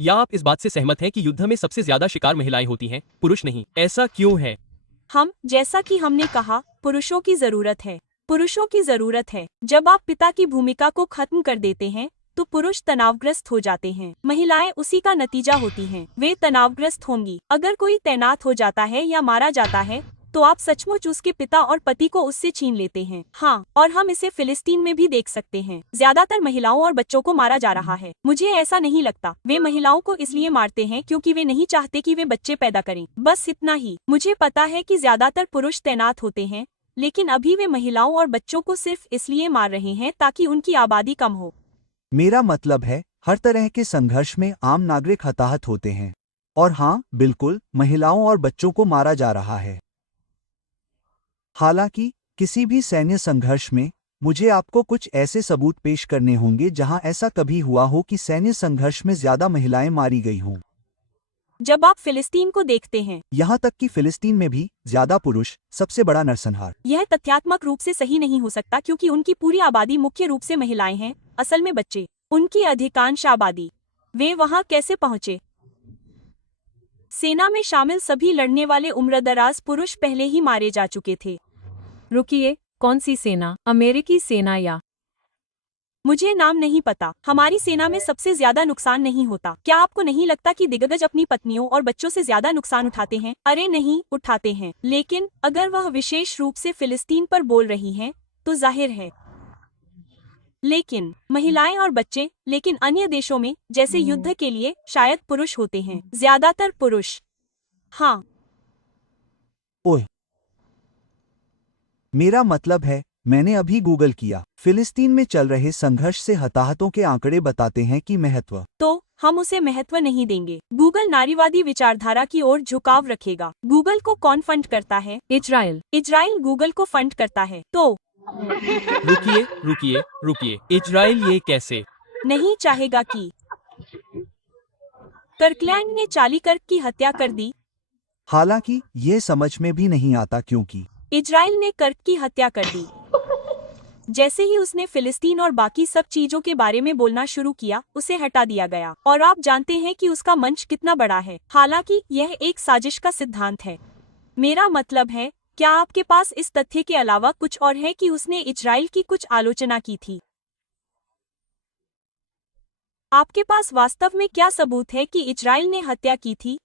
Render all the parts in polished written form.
या आप इस बात से सहमत हैं कि युद्ध में सबसे ज्यादा शिकार महिलाएं होती हैं, पुरुष नहीं? ऐसा क्यों है? जैसा कि हमने कहा, पुरुषों की जरूरत है। पुरुषों की जरूरत है। जब आप पिता की भूमिका को खत्म कर देते हैं तो पुरुष तनावग्रस्त हो जाते हैं। महिलाएं उसी का नतीजा होती हैं। वे तनावग्रस्त होंगी। अगर कोई तैनात हो जाता है या मारा जाता है तो आप सचमुच उसके पिता और पति को उससे छीन लेते हैं। हाँ, और हम इसे फिलिस्तीन में भी देख सकते हैं। ज्यादातर महिलाओं और बच्चों को मारा जा रहा है। मुझे ऐसा नहीं लगता। वे महिलाओं को इसलिए मारते हैं क्योंकि वे नहीं चाहते कि वे बच्चे पैदा करें। बस इतना ही। मुझे पता है कि ज्यादातर पुरुष तैनात होते हैं, लेकिन अभी वे महिलाओं और बच्चों को सिर्फ इसलिए मार रहे हैं ताकि उनकी आबादी कम हो। मेरा मतलब है, हर तरह के संघर्ष में आम नागरिक हताहत होते हैं। और हाँ, बिल्कुल, महिलाओं और बच्चों को मारा जा रहा है। हालांकि किसी भी सैन्य संघर्ष में मुझे आपको कुछ ऐसे सबूत पेश करने होंगे जहां ऐसा कभी हुआ हो कि सैन्य संघर्ष में ज्यादा महिलाएं मारी गई हों। जब आप फिलिस्तीन को देखते हैं, यहां तक कि फिलिस्तीन में भी ज्यादा पुरुष सबसे बड़ा नरसंहार। यह तथ्यात्मक रूप से सही नहीं हो सकता क्योंकि उनकी पूरी आबादी मुख्य रूप से महिलाएं हैं। असल में बच्चे, उनकी अधिकांश आबादी। वे वहां कैसे पहुंचे? सेना में शामिल सभी लड़ने वाले उम्रदराज पुरुष पहले ही मारे जा चुके थे। रुकिए, कौन सी सेना? अमेरिकी सेना या? मुझे नाम नहीं पता। हमारी सेना में सबसे ज्यादा नुकसान नहीं होता। क्या आपको नहीं लगता कि दिग्गज अपनी पत्नियों और बच्चों से ज्यादा नुकसान उठाते हैं? अरे नहीं, उठाते हैं। लेकिन अगर वह विशेष रूप से फिलिस्तीन पर बोल रही हैं, तो जाहिर है। लेकिन महिलाएं और बच्चे, लेकिन अन्य देशों में जैसे युद्ध के लिए शायद पुरुष होते हैं। ज्यादातर पुरुष। हाँ, ओह, मेरा मतलब है, मैंने अभी गूगल किया। फिलिस्तीन में चल रहे संघर्ष से हताहतों के आंकड़े बताते हैं कि महत्व। तो हम उसे महत्व नहीं देंगे। गूगल नारीवादी विचारधारा की ओर झुकाव रखेगा। गूगल को कौन फंड करता है? इजराइल। इजराइल गूगल को फंड करता है। तो रुकिए रुकिए रुकिए, इजराइल ये कैसे? नहीं चाहेगा कि कर्कलैंड ने चार्ली कर्क की हत्या कर दी? हालांकि ये समझ में भी नहीं आता क्योंकि इजराइल ने कर्क की हत्या कर दी। जैसे ही उसने फिलिस्तीन और बाकी सब चीजों के बारे में बोलना शुरू किया, उसे हटा दिया गया। और आप जानते हैं कि उसका मंच कितना बड़ा है। हालांकि यह एक साजिश का सिद्धांत है। मेरा मतलब है, क्या आपके पास इस तथ्य के अलावा कुछ और है कि उसने इजराइल की कुछ आलोचना की थी? आपके पास वास्तव में क्या सबूत है कि इजराइल ने हत्या की थी?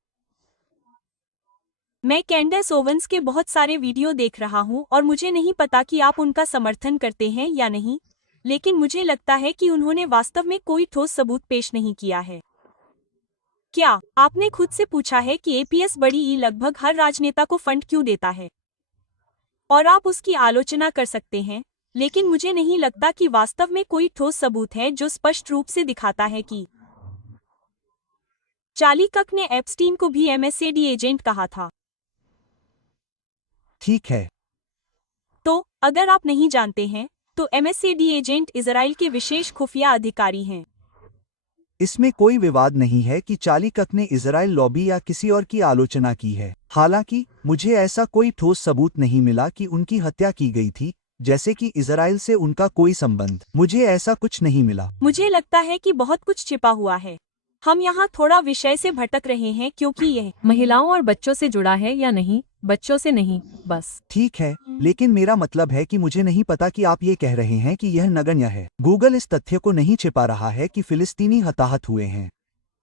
मैं कैंडेस ओवेंस के बहुत सारे वीडियो देख रहा हूं और मुझे नहीं पता कि आप उनका समर्थन करते हैं या नहीं, लेकिन मुझे लगता है कि उन्होंने वास्तव में कोई ठोस सबूत पेश नहीं किया है। क्या आपने खुद से पूछा है कि एपीएस बड़ी ई लगभग हर राजनेता को फंड क्यों देता है? और आप उसकी आलोचना कर सकते हैं, लेकिन मुझे नहीं लगता कि वास्तव में कोई ठोस सबूत है जो स्पष्ट रूप से दिखाता है कि चार्ली कर्क ने एप्स्टीन को भी एमएसएडी एजेंट कहा था। ठीक है। तो अगर आप नहीं जानते हैं, तो एमएसएडी एजेंट इजराइल के विशेष खुफिया अधिकारी हैं। इसमें कोई विवाद नहीं है कि चार्ली कर्क ने इजराइल लॉबी या किसी और की आलोचना की है। हालांकि मुझे ऐसा कोई ठोस सबूत नहीं मिला कि उनकी हत्या की गई थी, जैसे कि इजराइल से उनका कोई संबंध। मुझे ऐसा कुछ नहीं मिला। मुझे लगता है कि बहुत कुछ छिपा हुआ है। हम यहाँ थोड़ा विषय से भटक रहे हैं क्योंकि यह महिलाओं और बच्चों से जुड़ा है या नहीं? बच्चों से नहीं, बस। ठीक है, लेकिन मेरा मतलब है कि मुझे नहीं पता कि आप ये कह रहे हैं कि यह नगण्य है। गूगल इस तथ्य को नहीं छिपा रहा है कि फिलिस्तीनी हताहत हुए हैं।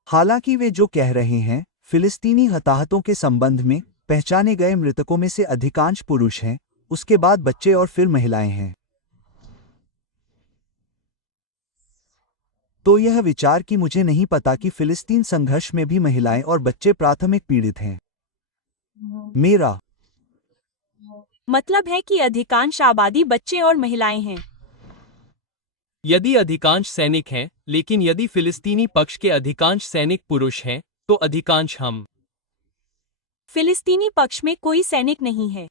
हालांकि वे जो कह रहे हैं, फिलिस्तीनी हताहतों के संबंध में पहचाने गए मृतकों में से अधिकांश पुरुष हैं, उसके बाद बच्चे और फिर महिलाएं हैं। तो यह विचार कि मुझे नहीं पता कि फिलिस्तीन संघर्ष में भी महिलाएं और बच्चे प्राथमिक पीड़ित हैं। मेरा मतलब है कि अधिकांश आबादी बच्चे और महिलाएं हैं। यदि अधिकांश सैनिक हैं, लेकिन यदि फिलिस्तीनी पक्ष के अधिकांश सैनिक पुरुष हैं, तो अधिकांश हम। फिलिस्तीनी पक्ष में कोई सैनिक नहीं है,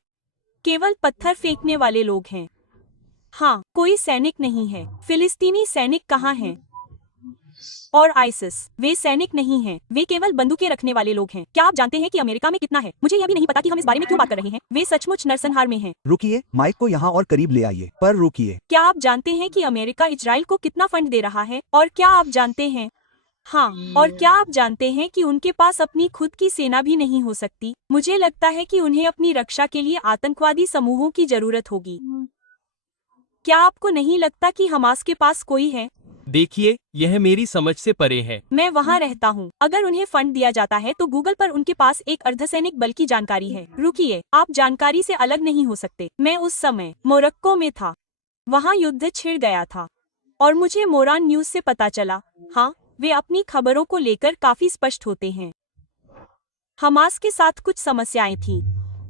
केवल पत्थर फेंकने वाले लोग हैं। हाँ, कोई सैनिक नहीं है। फिलिस्तीनी सैनिक कहाँ हैं? और आईसिस, वे सैनिक नहीं हैं, वे केवल बंदूकें रखने वाले लोग हैं। क्या आप जानते हैं कि अमेरिका में कितना है? मुझे यह भी नहीं पता कि हम इस बारे में क्यों बात कर रहे हैं। वे सचमुच नरसंहार में हैं। रुकिए, माइक को यहाँ और करीब ले आइए। पर रुकिए, क्या आप जानते हैं कि अमेरिका इजराइल को कितना फंड दे रहा है? और क्या आप जानते हैं हाँ, और क्या आप जानते हैं कि उनके पास अपनी खुद की सेना भी नहीं हो सकती? मुझे लगता है कि उन्हें अपनी रक्षा के लिए आतंकवादी समूहों की जरूरत होगी। क्या आपको नहीं लगता कि हमास के पास कोई है? देखिए, यह मेरी समझ से परे है। मैं वहाँ रहता हूँ। अगर उन्हें फंड दिया जाता है तो गूगल पर उनके पास एक अर्धसैनिक बल की जानकारी है। रुकिए, आप जानकारी से अलग नहीं हो सकते। मैं उस समय मोरक्को में था। वहाँ युद्ध छिड़ गया था और मुझे मोरान न्यूज से पता चला। हाँ, वे अपनी खबरों को लेकर काफी स्पष्ट होते हैं। हमास के साथ कुछ समस्याएं थीं।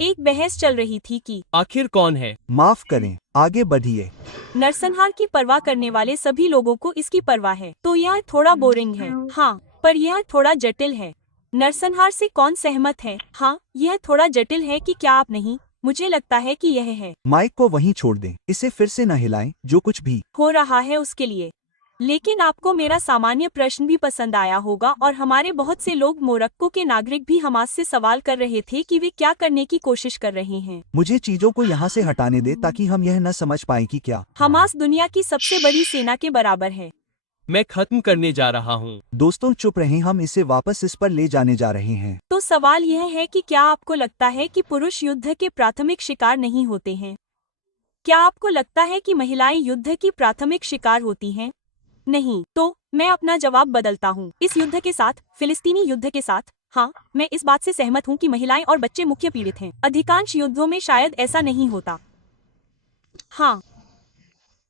एक बहस चल रही थी कि आखिर कौन है? माफ करें, आगे बढ़िए। नरसंहार की परवाह करने वाले सभी लोगों को इसकी परवाह है। तो यह थोड़ा बोरिंग है। हाँ, पर यह थोड़ा जटिल है। नरसंहार से कौन सहमत है? हाँ, यह थोड़ा जटिल है कि क्या आप नहीं? मुझे लगता है कि यह है माइक को वहीं छोड़ दें, इसे फिर से न हिलाएं, जो कुछ भी हो रहा है उसके लिए। लेकिन आपको मेरा सामान्य प्रश्न भी पसंद आया होगा और हमारे बहुत से लोग मोरक्को के नागरिक भी हमास से सवाल कर रहे थे कि वे क्या करने की कोशिश कर रहे हैं। मुझे चीजों को यहाँ से हटाने दे ताकि हम यह न समझ पाएं कि क्या। हमास दुनिया की सबसे बड़ी सेना के बराबर है। मैं खत्म करने जा रहा हूँ। दोस्तों चुप रहें, हम इसे वापस इस पर ले जाने जा रहे हैं। तो सवाल यह है कि क्या आपको लगता है कि पुरुष युद्ध के प्राथमिक शिकार नहीं होते हैं? क्या आपको लगता है कि महिलाएं युद्ध की प्राथमिक शिकार होती हैं? नहीं, तो मैं अपना जवाब बदलता हूँ। इस युद्ध के साथ, फिलिस्तीनी युद्ध के साथ, हाँ, मैं इस बात से सहमत हूँ कि महिलाएं और बच्चे मुख्य पीड़ित हैं। अधिकांश युद्धों में शायद ऐसा नहीं होता। हाँ,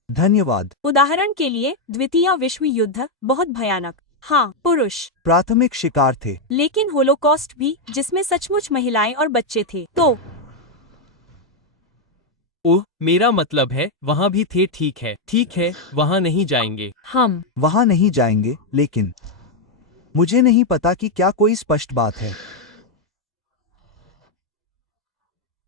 धन्यवाद। उदाहरण के लिए द्वितीय विश्व युद्ध बहुत भयानक। हाँ, पुरुष प्राथमिक शिकार थे। लेकिन होलोकॉस्ट भी, जिसमें सचमुच महिलाएं और बच्चे थे। तो ओह, मेरा मतलब है, वहाँ भी थे। ठीक है, वहाँ नहीं जाएंगे। हम वहां नहीं जाएंगे, लेकिन मुझे नहीं पता कि क्या कोई स्पष्ट बात है।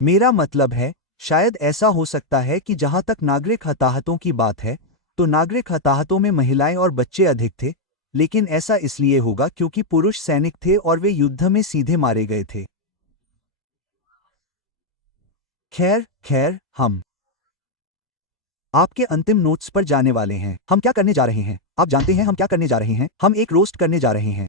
मेरा मतलब है, शायद ऐसा हो सकता है कि जहां तक नागरिक हताहतों की बात है, तो नागरिक हताहतों में महिलाएं और बच्चे अधिक थे, लेकिन ऐसा इसलिए होगा क्योंकि पुरुष सैनिक थे और वे युद्ध में सीधे मारे गए थे। खैर, हम आपके अंतिम नोट्स पर जाने वाले हैं। हम क्या करने जा रहे हैं? आप जानते हैं हम क्या करने जा रहे हैं? हम एक रोस्ट करने जा रहे हैं।